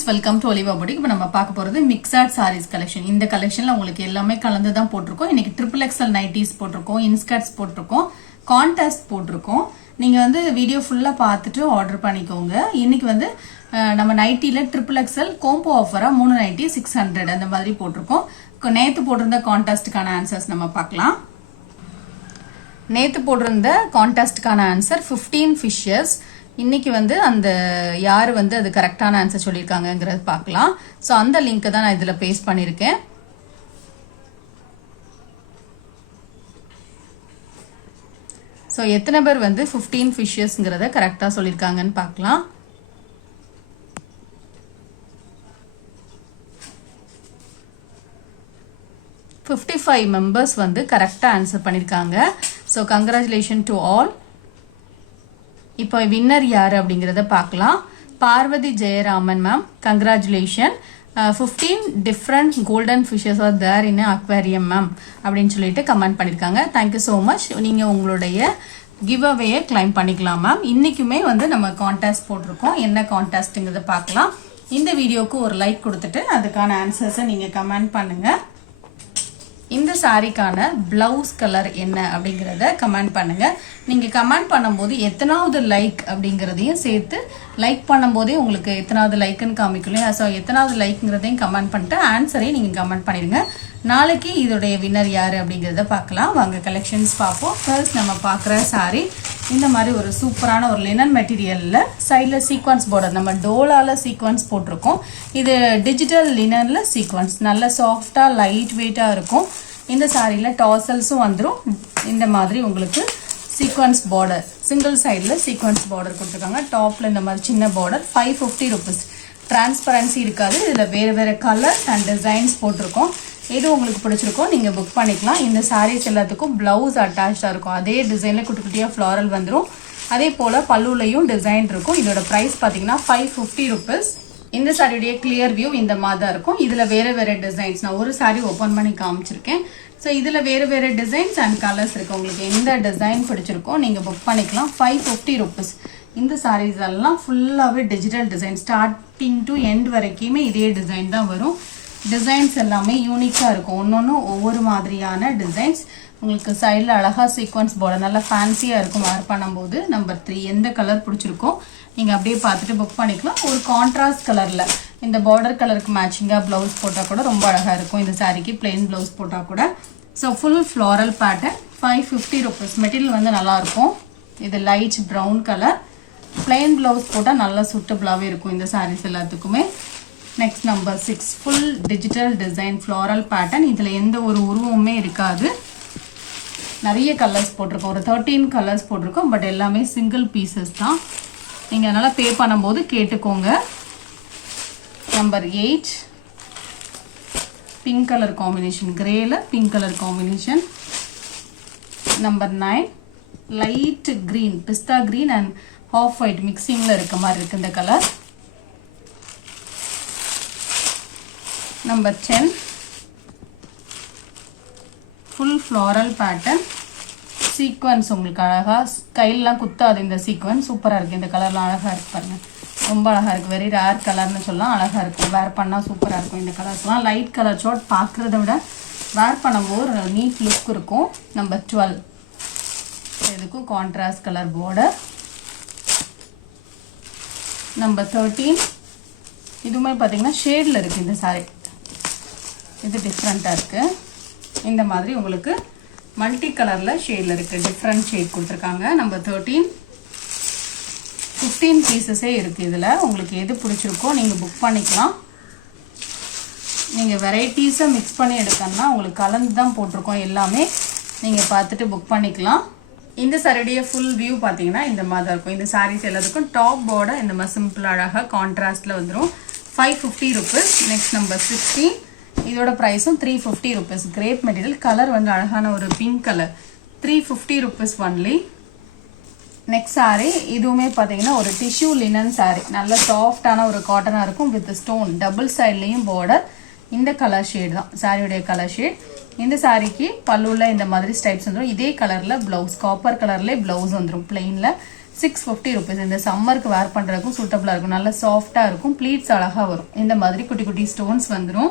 Friends, welcome to Oliva boutique. இப்போ நம்ம பார்க்க போகிறது மிக்சட் சாரீஸ் கலெக்ஷன். இந்த கலெக்ஷனில் உங்களுக்கு எல்லாமே கலந்து தான் போட்டிருக்கோம். இன்னைக்கு ட்ரிபிள் எக்ஸல் நைட்டிஸ் போட்டிருக்கோம், இன்ஸ்கர்ட்ஸ் போட்டிருக்கோம், கான்டாஸ்ட் போட்டிருக்கோம். நீங்கள் வந்து வீடியோ ஃபுல்லாக பார்த்துட்டு ஆர்டர் பண்ணிக்கோங்க. இன்னைக்கு வந்து நம்ம நைட்டியில் ட்ரிபிள் எக்ஸல் கோம்போ ஆஃபராக 3 நைட்டி 600 அந்த மாதிரி போட்டிருக்கோம். நேற்று போட்டிருந்த கான்டாஸ்டுக்கான ஆன்சர்ஸ் நம்ம பார்க்கலாம். நேற்று போட்டிருந்த கான்டாஸ்டுக்கான ஆன்சர் 15 ஃபிஷஸ். இன்னைக்கு வந்து அந்த யார் வந்து அது கரெக்டான ஆன்சர் சொல்லியிருக்காங்கிறது பார்க்கலாம். ஸோ அந்த லிங்க்கை தான் நான் இதில் பேஸ்ட் பண்ணியிருக்கேன். ஸோ எத்தனை பேர் வந்து 15 ஃபிஷஸ்ங்கிறத கரெக்டாக சொல்லியிருக்காங்கன்னு பார்க்கலாம். $55 மெம்பர்ஸ் வந்து கரெக்டாக ஆன்சர் பண்ணியிருக்காங்க. So congratulation to all. இப்போ வின்னர் யார் அப்படிங்கிறத பார்க்கலாம். Parvathi Jayaraman ma'am, congratulation. 15 different golden fishes are there in aquarium ma'am அப்படின்னு சொல்லிட்டு கமெண்ட் பண்ணியிருக்காங்க. Thank you so much. நீங்கள் உங்களுடைய கிவ் அவேயை கிளைம் பண்ணிக்கலாம் மேம். இன்றைக்குமே வந்து நம்ம கான்டாஸ்ட் போட்டிருக்கோம். என்ன கான்டாஸ்ட்டுங்கிறத பார்க்கலாம். இந்த வீடியோவுக்கு ஒரு லைக் கொடுத்துட்டு அதுக்கான ஆன்சர்ஸை நீங்கள் கமெண்ட் பண்ணுங்கள். இந்த சாரிக்கான பிளவுஸ் கலர் என்ன அப்படிங்கிறத கமெண்ட் பண்ணுங்க. நீங்க கமெண்ட் பண்ணும்போது எத்தனாவது லைக் அப்படிங்கிறதையும் சேர்த்து லைக் பண்ணும்போதே உங்களுக்கு எத்தனாவது லைக்குன்னு காமிக்கணும். ஸோ எத்தனாவது லைக்ங்கிறதையும் கமெண்ட் பண்ணிட்டு ஆன்சரையும் நீங்க கமெண்ட் பண்ணிடுங்க. நாளைக்கு இதோடைய வின்னர் யாரு அப்படிங்கிறத பார்க்கலாம். வாங்க கலெக்ஷன்ஸ் பார்ப்போம். ஃபர்ஸ்ட் நம்ம பார்க்குற சாரி இந்த மாதிரி ஒரு சூப்பரான ஒரு லினன் மெட்டீரியலில் சைடில் சீக்வன்ஸ் பார்டர், நம்ம டோலால சீக்வன்ஸ் போட்டிருக்கோம். இது டிஜிட்டல் லினனில் சீக்வன்ஸ் நல்ல சாஃப்டாக லைட் வெயிட்டாக இருக்கும். இந்த சாரியில் டாசல்ஸும் வந்துடும். இந்த மாதிரி உங்களுக்கு சீக்வன்ஸ் பார்டர், சிங்கிள் சைடில் சீக்வன்ஸ் பார்டர் கொடுத்துருக்காங்க. டாப்பில் இந்த மாதிரி சின்ன பார்டர். 550 ருபீஸ். டிரான்ஸ்பரன்சி இருக்காது. இதில் வேறு வேறு கலர்ஸ் அண்ட் டிசைன்ஸ் போட்டிருக்கோம். எது உங்களுக்கு பிடிச்சிருக்கோ நீங்கள் புக் பண்ணிக்கலாம். இந்த சாரீஸ் எல்லாத்துக்கும் பிளவுஸ் அட்டாச்சாக இருக்கும். அதே டிசைனில் குட்டி குட்டியாக ஃப்ளாரல் வந்துடும். அதே போல் பல்லுலையும் டிசைன் இருக்கும். இதோட ப்ரைஸ் பார்த்தீங்கன்னா 550 ருபீஸ். இந்த சாரியுடைய கிளியர் வியூ இந்த மாதிரி தான் இருக்கும். இதில் வேறு வேறு டிசைன்ஸ், நான் ஒரு சாரி ஓப்பன் பண்ணி காமிச்சிருக்கேன். ஸோ இதில் வேறு வேறு டிசைன்ஸ் அண்ட் கலர்ஸ் இருக்குது. உங்களுக்கு எந்த டிசைன் பிடிச்சிருக்கோ நீங்கள் புக் பண்ணிக்கலாம். 550 ருபீஸ். இந்த சாரீஸ் எல்லாம் ஃபுல்லாகவே digital design, starting to end வரைக்குமே இதே டிசைன் தான் வரும். டிசைன்ஸ் எல்லாமே யூனிக்காக இருக்கும். ஒன்று ஒவ்வொரு மாதிரியான டிசைன்ஸ். உங்களுக்கு சைடில் அழகாக சீக்வன்ஸ் பார்டர் நல்லா ஃபேன்சியாக இருக்கும். வேர் பண்ணும்போது. நம்பர் 3 எந்த கலர் பிடிச்சிருக்கோ நீங்கள் அப்படியே பார்த்துட்டு புக் பண்ணிக்கலாம். ஒரு கான்ட்ராஸ்ட் கலரில் இந்த பார்டர் கலருக்கு மேட்சிங்காக ப்ளவுஸ் போட்டால் கூட ரொம்ப அழகாக இருக்கும். இந்த சாரிக்கு பிளெயின் ப்ளவுஸ் போட்டால் கூட. So full floral pattern. 550 rupees. Material வந்து நல்லாயிருக்கும். இது light brown colour. Plain blouse போட்டால் நல்லா சூட்டபிளாகவே இருக்கும் இந்த சாரீஸ் எல்லாத்துக்குமே. Next number 6 full digital design floral pattern. இதில் எந்த ஒரு உருவமுமே இருக்காது. நிறைய கலர்ஸ் போட்டிருக்கோம். ஒரு 13 கலர்ஸ் போட்டிருக்கோம். பட் எல்லாமே சிங்கிள் பீசஸ் தான். நீங்கள் அதனால் பே பண்ணும்போது கேட்டுக்கோங்க. நம்பர் 8 பிங்க் கலர் காம்பினேஷன், கிரேல pink colour combination. Number 9 light green, பிஸ்தா கிரீன் அண்ட் ஆஃப் ஒயிட் மிக்சிங்கில் இருக்க மாதிரி இருக்கு இந்த கலர். Number 10 full floral pattern. Sequence உங்களுக்கு அழகாக கையிலலாம் குத்தாது. இந்த சீக்வன்ஸ் சூப்பராக இருக்குது. இந்த கலர்லாம் அழகாக இருக்கு பாருங்க. ரொம்ப அழகாக இருக்குது. வெரி ரேர் கலர்னு சொல்லலாம். அழகாக இருக்கும். வேர் பண்ணால் சூப்பராக இருக்கும். இந்த கலர்ஸ்லாம் லைட் கலர் ஷார்ட் பார்க்குறத விட வேர் பண்ணும்போது ஒரு நீட் லுக் இருக்கும். நம்பர் 12 இதுக்கும் கான்ட்ராஸ்ட் கலர் பார்டர். நம்பர் 13 இதுவுமே பார்த்தீங்கன்னா ஷேடில் இருக்குது இந்த சாரி. இது டிஃப்ரெண்ட்டாக இருக்குது. இந்த மாதிரி உங்களுக்கு மல்டி கலரில் ஷேடில் இருக்குது. டிஃப்ரெண்ட் ஷேட் கொடுத்துருக்காங்க. நம்பர் 13 15 பீசஸே இருக்குது. இதில் உங்களுக்கு எது பிடிச்சிருக்கோ நீங்கள் புக் பண்ணிக்கலாம். நீங்கள் வெரைட்டிஸை மிக்ஸ் பண்ணி எடுக்கணும்னா உங்களுக்கு கலந்து தான் போட்டிருக்கோம். எல்லாமே நீங்கள் பார்த்துட்டு புக் பண்ணிக்கலாம். இந்த சாரியுடைய ஃபுல் வியூ பார்த்தீங்கன்னா இந்த மாதிரி தான் இருக்கும். இந்த சாரீஸ் எல்லாத்துக்கும் டாப் பார்டர் இந்த மாதிரி சிம்பிள் அழகாக கான்ட்ராஸ்டில் வந்துடும். 550 ருபீஸ். நெக்ஸ்ட் நம்பர் 16 இதோட ப்ரைஸும் 350 ருபீஸ். Grape material. கலர் வந்து அழகான ஒரு pink colour. 350 rupees only. Next sorry இதுவுமே பார்த்தீங்கன்னா ஒரு டிஷ்யூ லினன் சாரி. நல்ல சாஃப்டான ஒரு காட்டனாக இருக்கும். வித் ஸ்டோன் டபுள் சைட்லேயும் பார்டர். இந்த கலர் ஷேட் தான் சாரியுடைய கலர் ஷேட். இந்த சாரிக்கு பல்லுல இந்த மாதிரி ஸ்டைப்ஸ் வந்துடும். இதே கலரில் ப்ளவுஸ், காப்பர் கலர்லேயே ப்ளவுஸ் வந்துடும் பிளெயினில். 650 rupees. இந்த சம்மருக்கு வேர் பண்றதுக்கும் சூட்டபிளா இருக்கும். நல்ல சாஃப்டா இருக்கும். ப்ளீட்ஸ் அழகா வரும். இந்த மாதிரி குட்டி குட்டி ஸ்டோன்ஸ் வந்துரும்.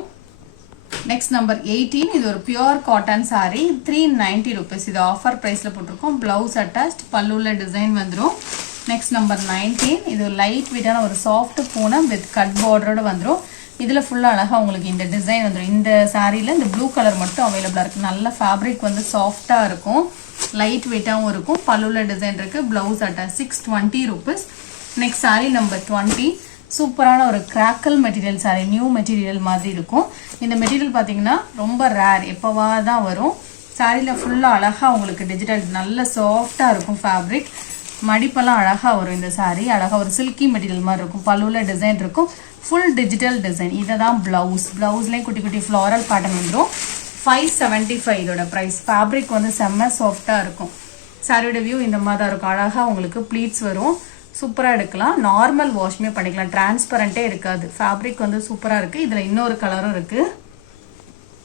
Next number 18. இது ஒரு பியூர் காட்டன் saree 390 rupees. இது ஆஃபர் பிரைஸ்ல போட்டிருக்கோம். பிளவுஸ் அட்டாச்ட், பல்லுல டிசைன் வந்துரும். Next number 19. இது லைட் வெயிட்டான ஒரு சாஃப்ட் பூனம் வித் கட் பார்டரோட வந்துரும். இதுல ஃபுல்லா அழகா உங்களுக்கு இந்த டிசைன் வந்துரும். இந்த சாரீல இந்த ப்ளூ கலர் மட்டும் அவைலபிளா இருக்கு. நல்ல ஃபேப்ரிக் வந்து சாஃப்டா இருக்கும். லைட் வெயிட்டாவும் இருக்கும். பல்லுல டிசைன் இருக்கு. Blouse attach 620 rupees. Next saree number 20. சூப்பரான ஒரு crackle material saree. New material மாதிரி இருக்கும். இந்த மெட்டீரியல் பாத்தீங்கன்னா ரொம்ப ரேர், எப்பவா தான் வரும். சாரியில ஃபுல்லா அழகா உங்களுக்கு டிஜிட்டல் நல்ல சாஃப்டா இருக்கும். ஃபேப்ரிக் மடிப்பெல்லாம் அழகா வரும். இந்த saree அழகா ஒரு சில்கி மெட்டீரியல் மாதிரி இருக்கும். பல்லுல டிசைன் இருக்கும். Full digital design. இதுதான் பிளவுஸ். பிளவுஸ்லயும் குட்டி குட்டி ஃப்ளாரல் பேட்டர்ன் வந்துடும். 575 இதோட பிரைஸ். ஃபேப்ரிக் வந்து செம்ம சாஃப்டா இருக்கும். சாரியோட வியூ இந்த மாதிரி தான் இருக்கும். அழகா உங்களுக்கு ப்ளீட்ஸ் வரும். சூப்பரா எடுக்கலாம். நார்மல் வாஷ்மே பண்ணிக்கலாம். டிரான்ஸ்பரண்டே இருக்காது. ஃபேப்ரிக் வந்து சூப்பரா இருக்கு. இதுல இன்னொரு கலரும் இருக்கு.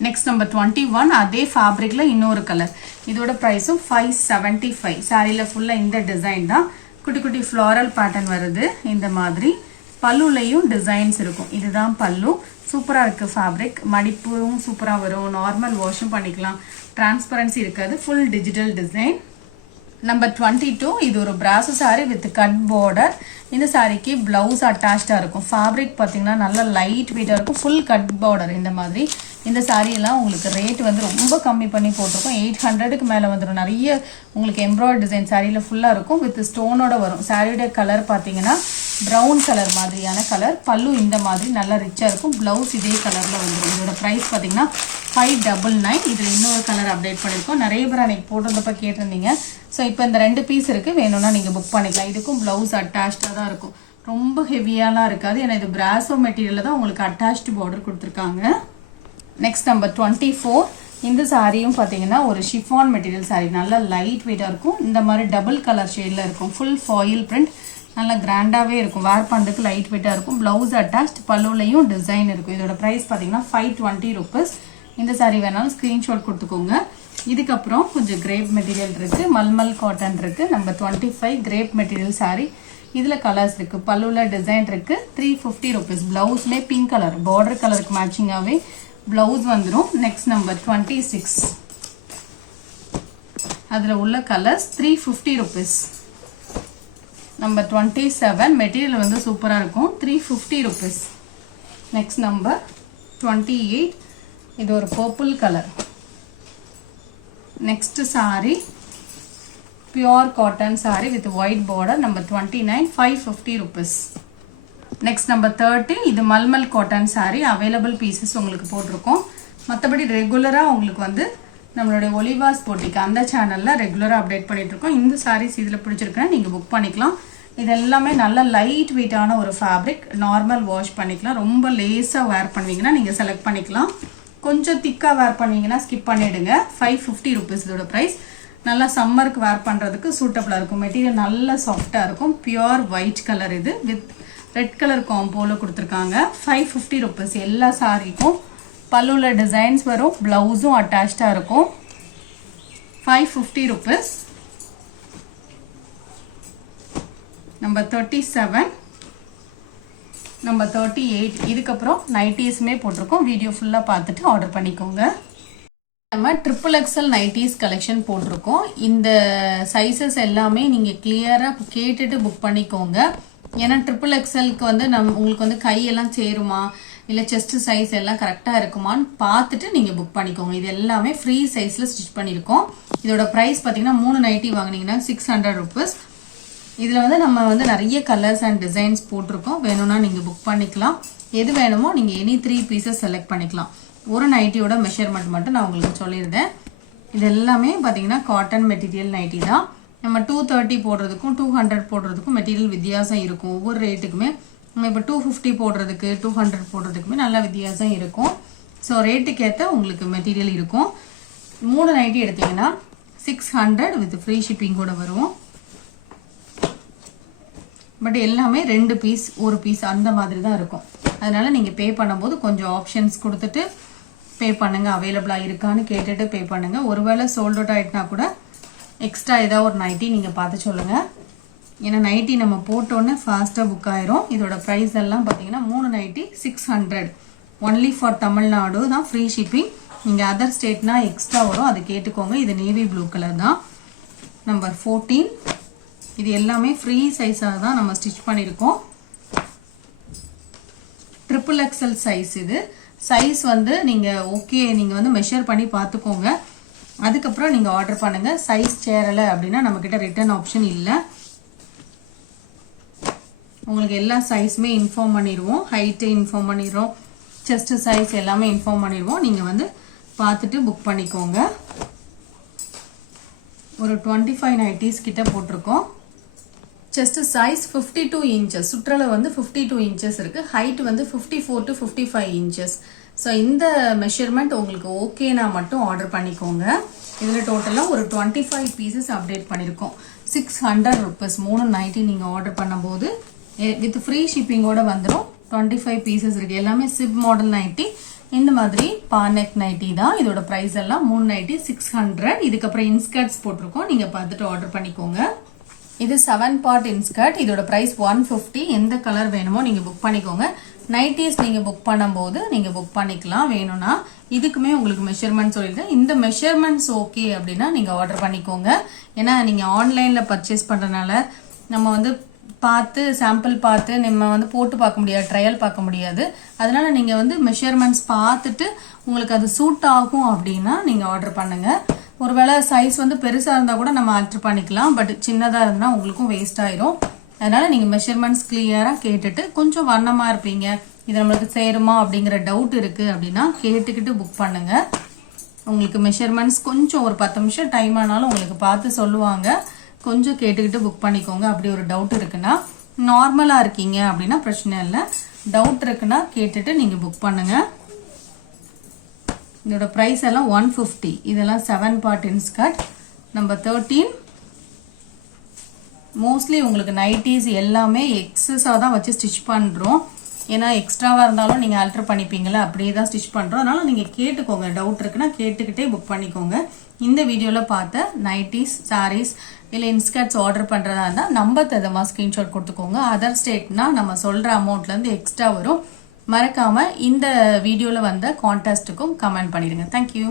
Next number 21. அதே ஃபேப்ரிக்ல இன்னொரு கலர். இதோட பிரைஸும் 575. சாரியில ஃபுல்லா இந்த டிசைன் தான். குட்டி குட்டி ஃப்ளாரல் பேட்டர்ன் வருது. இந்த மாதிரி பல்லுலையும் டிசைன்ஸ் இருக்கும். இதுதான் பல்லு. சூப்பரா இருக்கு. ஃபேப்ரிக் மடிப்பும் சூப்பரா வரும். நார்மல் வாஷும் பண்ணிக்கலாம். டிரான்ஸ்பரன்சி இருக்காது. Full digital design. நம்பர் 22. இது ஒரு brasso saree with cut border. இந்த சாரிக்கு பிளவுஸ் அட்டாச்சா இருக்கும். ஃபேப்ரிக் பாத்தீங்கன்னா நல்ல லைட் வெயிட்டா இருக்கும். Full cut border. இந்த மாதிரி இந்த saree எல்லாம் உங்களுக்கு ரேட் வந்து ரொம்ப கம்மி பண்ணி போட்டிருக்கோம். 800க்கு மேல வந்துடும். நிறைய உங்களுக்கு எம்ப்ராய்டரி டிசைன் சாரியில ஃபுல்லா இருக்கும். வித் ஸ்டோனோட வரும். சாரியோட கலர் பாத்தீங்கன்னா பிரவுன் கலர் மாதிரியான கலர். பல்லு இந்த மாதிரி நல்லா ரிச்சா இருக்கும். பிளவுஸ் இதே கலர்ல வந்துடும். இதோட பிரைஸ் பாத்தீங்கன்னா 599. இதுல இன்னொரு கலர் அப்டேட் பண்ணிருக்கோம். நிறைய பேர் அன்னைக்கு போட்டிருந்தப்ப கேட்டிருந்தீங்க. ஸோ இப்போ இந்த 2 பீஸ் இருக்கு. வேணும்னா நீங்க புக் பண்ணிக்கலாம். இதுக்கும் பிளவுஸ் அட்டாச்சா தான் இருக்கும். ரொம்ப ஹெவியாலாம் இருக்காது. ஏன்னா இது பிராசோ மெட்டீரியல்ல தான் உங்களுக்கு அட்டாச்ட் பார்டர் கொடுத்துருக்காங்க. Next number 24. இந்த சாரியும் பாத்தீங்கன்னா ஒரு ஷிஃபான் மெட்டீரியல் சாரி. நல்லா லைட் வெயிட்டா இருக்கும். இந்த மாதிரி டபுள் கலர் ஷேட்ல இருக்கும். Full foil print. நல்லா கிராண்டாவே இருக்கும். வேர் பண்றதுக்கு லைட் வெயிட்டா இருக்கும். பிளவுஸ் அட்டாச்ட், பல்லுலையும் டிசைன் இருக்கும். இதோட பிரைஸ் பாத்தீங்கன்னா 520 rupees. இந்த சாரி வேணாலும் ஸ்கிரீன்ஷாட் கொடுத்துக்கோங்க. இதுக்கப்புறம் கொஞ்சம் கிரேப் மெட்டீரியல் இருக்கு. மல்மல் காட்டன் இருக்கு. நம்பர் 25. Grape material sorry. இதுல கலர்ஸ் இருக்கு. பல்லுல டிசைன் இருக்கு. 350 rupees. பிளவுஸ்மே பிங்க் கலர் பார்டர் கலருக்கு மேட்சிங்காவே பிளவுஸ் வந்துடும். Next number 26. அதுல உள்ள கலர்ஸ் 350 rupees. நம்பர் 27. மெட்டீரியல் வந்து சூப்பரா இருக்கும். 350 rupees. Next number 28. இது ஒரு purple colour. Next saree pure cotton saree with white border. Number 29. 550 rupees. Next number 30. இது mulmul cotton saree. Available pieces உங்களுக்கு போட்டிருக்கோம். மற்றபடி ரெகுலரா உங்களுக்கு வந்து நம்மளுடைய ஒலிவாஸ் போட்டிக்கு அந்த சேனல்ல ரெகுலரா அப்டேட் பண்ணிட்டு இருக்கோம். இந்த சாரீஸ் இதுல பிடிச்சிருக்குன்னா நீங்க புக் பண்ணிக்கலாம். இது எல்லாமே நல்ல லைட் வெயிட்டான ஒரு ஃபேப்ரிக். நார்மல் வாஷ் பண்ணிக்கலாம். ரொம்ப லேஸா வேர் பண்ணுவீங்கன்னா நீங்க செலக்ட் பண்ணிக்கலாம். கொஞ்சம் திக்கா வேர் பண்ணீங்கன்னா ஸ்கிப் பண்ணிடுங்க. 550 rupees இதோட பிரைஸ். நல்லா சம்மருக்கு வேர் பண்றதுக்கு சூட்டபிளா இருக்கும். மெட்டீரியல் நல்ல சாஃப்டா இருக்கும். Pure white colour. இது வித் ரெட் கலர் காம்போல கொடுத்துருக்காங்க. 550 rupees. எல்லா சாரிக்கும் பல்லுல டிசைன்ஸ் வரும். பிளவுஸும் அட்டாச்சா இருக்கும். 550 rupees. நம்பர் 37. நம்பர் 38. இதுக்கப்புறம் நைட்டிஸ்மே போட்டிருக்கோம். வீடியோ ஃபுல்லா பார்த்துட்டு ஆர்டர் பண்ணிக்கோங்க. நம்ம XXL நைட்டிஸ் கலெக்ஷன் போட்டிருக்கோம். இந்த சைசஸ் எல்லாமே நீங்க கிளியரா கேட்டுட்டு புக் பண்ணிக்கோங்க. ஏன்னா XXLக்கு வந்து உங்களுக்கு வந்து கையெல்லாம் சேருமா இல்ல செஸ்ட் சைஸ் எல்லாம் கரெக்டா இருக்குமான்னு பார்த்துட்டு நீங்க புக் பண்ணிக்கோங்க. இது எல்லாமே ஃப்ரீ சைஸ்ல ஸ்டிச் பண்ணிருக்கோம். இதோட பிரைஸ் பாத்தீங்கன்னா 3 நைட்டி வாங்குனீங்கன்னா 600 rupees. இதுல வந்து நம்ம வந்து நிறைய கலர்ஸ் அண்ட் டிசைன்ஸ் போட்டிருக்கோம். வேணும்னா நீங்க புக் பண்ணிக்கலாம். எது வேணுமோ நீங்க எனி 3 பீசஸ் செலக்ட் பண்ணிக்கலாம். ஒரு நைட்டியோட மெஷர்மெண்ட் மட்டும் நான் உங்களுக்கு சொல்லியிருந்தேன். இது எல்லாமே பாத்தீங்கன்னா காட்டன் மெட்டீரியல் நைட்டி தான். நம்ம 230 போடுறதுக்கும் 200 போடுறதுக்கும் மெட்டீரியல் வித்தியாசம் இருக்கும். ஒவ்வொரு ரேட்டுக்குமே நம்ம இப்போ 250 போடுறதுக்கு 200 போடுறதுக்குமே நல்ல வித்தியாசம் இருக்கும். ஸோ ரேட்டுக்கு ஏற்ற உங்களுக்கு மெட்டீரியல் இருக்கும். 3 நைட்டி எடுத்தீங்கன்னா 600 வித் ஃப்ரீ ஷிப்பிங் கூட வரும். பட் எல்லாமே 2 பீஸ் 1 பீஸ் அந்த மாதிரி தான் இருக்கும். அதனால நீங்க பே பண்ணும்போது கொஞ்சம் ஆப்ஷன்ஸ் கொடுத்துட்டு பே பண்ணுங்க. அவைலபிளா இருக்கான்னு கேட்டுட்டு பே பண்ணுங்க. ஒருவேளை சோல்ட் அவுட் ஆயிட்டுனா கூட எக்ஸ்ட்ரா ஏதாவது ஒரு நைட்டி நீங்க பார்த்து சொல்லுங்க. ஏன்னா நைட்டி நம்ம போட்டோன்னே ஃபாஸ்ட்டாக புக் ஆயிரும். இதோட ப்ரைஸ் எல்லாம் பார்த்தீங்கன்னா 3 நைட்டி 600. ஒன்லி ஃபார் தமிழ்நாடு தான் ஃப்ரீ ஷிப்பிங். நீங்கள் அதர் ஸ்டேட்னா எக்ஸ்ட்ரா வரும், அது கேட்டுக்கோங்க. இது நேவி ப்ளூ கலர் தான். நம்பர் 14. இது எல்லாமே ஃப்ரீ சைஸாக தான் நம்ம ஸ்டிச் பண்ணியிருக்கோம். XXL size. இது சைஸ் வந்து நீங்கள் ஓகே, நீங்கள் வந்து மெஷர் பண்ணி பார்த்துக்கோங்க. அதுக்கப்புறம் நீங்கள் ஆர்டர் பண்ணுங்கள். சைஸ் சேரலை அப்படின்னா நம்மக்கிட்ட ரிட்டர்ன் ஆப்ஷன் இல்லை. உங்களுக்கு எல்லா சைஸுமே இன்ஃபார்ம் பண்ணிடுவோம். ஹைட்டு இன்ஃபார்ம் பண்ணிடுவோம், செஸ்ட் சைஸ் எல்லாமே இன்ஃபார்ம் பண்ணிடுவோம். நீங்கள் வந்து பார்த்துட்டு புக் பண்ணிக்கோங்க. ஒரு 25 நைட்டிஸ் கிட்ட போட்டிருக்கோம். செஸ்ட் சைஸ் 52 இன்ச்சஸ், சுற்றளவு வந்து 52 இன்ச்சஸ் இருக்கு. ஹைட் வந்து 54 to 55 இன்ச்சஸ். ஸோ இந்த மெஷர்மெண்ட் உங்களுக்கு ஓகேனா மட்டும் ஆர்டர் பண்ணிக்கோங்க. இதில் டோட்டலாக ஒரு 25 பீசஸ் அப்டேட் பண்ணியிருக்கோம். 600 ருபீஸ் 3 நைட்டி நீங்கள் ஆர்டர் பண்ணும்போது வித் ஃப்ரீ ஷிப்பிங்கோட வந்துடும். 25 பீசஸ் இருக்கு. எல்லாமே சிப் மாடல் நைட்டி. இந்த மாதிரி பானெக் நைட்டி தான். இதோட ப்ரைஸ் எல்லாம் 3 நைட்டி 600. இதுக்கப்புறம் இன்ஸ்கர்ட்ஸ் போட்டிருக்கோம், நீங்கள் பார்த்துட்டு ஆர்டர் பண்ணிக்கோங்க. இது 7 பார்ட் இன்ஸ்கர்ட். இதோட ப்ரைஸ் 150. எந்த கலர் வேணுமோ நீங்கள் புக் பண்ணிக்கோங்க. நைட்டிஸ் நீங்கள் புக் பண்ணும்போது நீங்கள் புக் பண்ணிக்கலாம் வேணும்னா. இதுக்குமே உங்களுக்கு மெஷர்மெண்ட் சொல்லியிருக்கேன். இந்த மெஷர்மெண்ட்ஸ் ஓகே அப்படின்னா நீங்கள் ஆர்டர் பண்ணிக்கோங்க. ஏன்னா நீங்கள் ஆன்லைனில் பர்ச்சேஸ் பண்ணுறதுனால நம்ம வந்து பார்த்து சாம்பிள் பார்த்து நம்ம வந்து போட்டு பார்க்க முடியாது, ட்ரையல் பார்க்க முடியாது. அதனால நீங்கள் வந்து மெஷர்மெண்ட்ஸ் பார்த்துட்டு உங்களுக்கு அது சூட் ஆகும் அப்படின்னா நீங்கள் ஆர்டர் பண்ணுங்கள். ஒருவேளை சைஸ் வந்து பெருசாக இருந்தால் கூட நம்ம ஆல்டர் பண்ணிக்கலாம். பட் சின்னதாக இருந்தால் உங்களுக்கும் வேஸ்ட் ஆயிரும். அதனால நீங்கள் மெஷர்மெண்ட்ஸ் கிளியராக கேட்டுட்டு, கொஞ்சம் வண்ணமாக இருப்பீங்க, இது நம்மளுக்கு சேருமா அப்படிங்கிற டவுட் இருக்குது அப்படின்னா கேட்டுக்கிட்டு புக் பண்ணுங்க. உங்களுக்கு மெஷர்மெண்ட்ஸ் கொஞ்சம் ஒரு 10 நிமிஷம் டைம் ஆனாலும் உங்களுக்கு பார்த்து சொல்லுவாங்க. கொஞ்சம் கேட்டுக்கிட்டு புக் பண்ணிக்கோங்க. அப்படி ஒரு டவுட் இருக்குன்னா, நார்மலாக இருக்கீங்க அப்படின்னா பிரச்சனை இல்லை. டவுட் இருக்குன்னா கேட்டுட்டு நீங்கள் புக் பண்ணுங்க. இதோட ப்ரைஸ் எல்லாம் 150. இதெல்லாம் 7 பார்ட் இன்ஸ்கர்ட். நம்பர் 13. மோஸ்ட்லி உங்களுக்கு நைட்டிஸ் எல்லாமே எக்ஸஸாக தான் வச்சு ஸ்டிச் பண்ணுறோம். ஏன்னா எக்ஸ்ட்ராவாக இருந்தாலும் நீங்கள் ஆல்டர் பண்ணிப்பீங்களா, அப்படியே தான் ஸ்டிச் பண்ணுறோம். அதனால நீங்கள் கேட்டுக்கோங்க. டவுட் இருக்குன்னா கேட்டுக்கிட்டே புக் பண்ணிக்கோங்க. இந்த வீடியோவில் பார்த்த நைட்டிஸ், சாரீஸ் இல்லை இன்ஸ்கர்ட்ஸ் ஆர்டர் பண்ணுறதா இருந்தால் நம்பர் தரமாக ஸ்க்ரீன்ஷாட் கொடுத்துக்கோங்க. அதர் ஸ்டேட்னா நம்ம சொல்கிற அமௌண்ட்லேருந்து எக்ஸ்ட்ரா வரும். மறக்காமல் இந்த வீடியோவில் வந்த கான்டெஸ்ட்டுக்கும் கமெண்ட் பண்ணிடுங்க. தேங்க்யூ.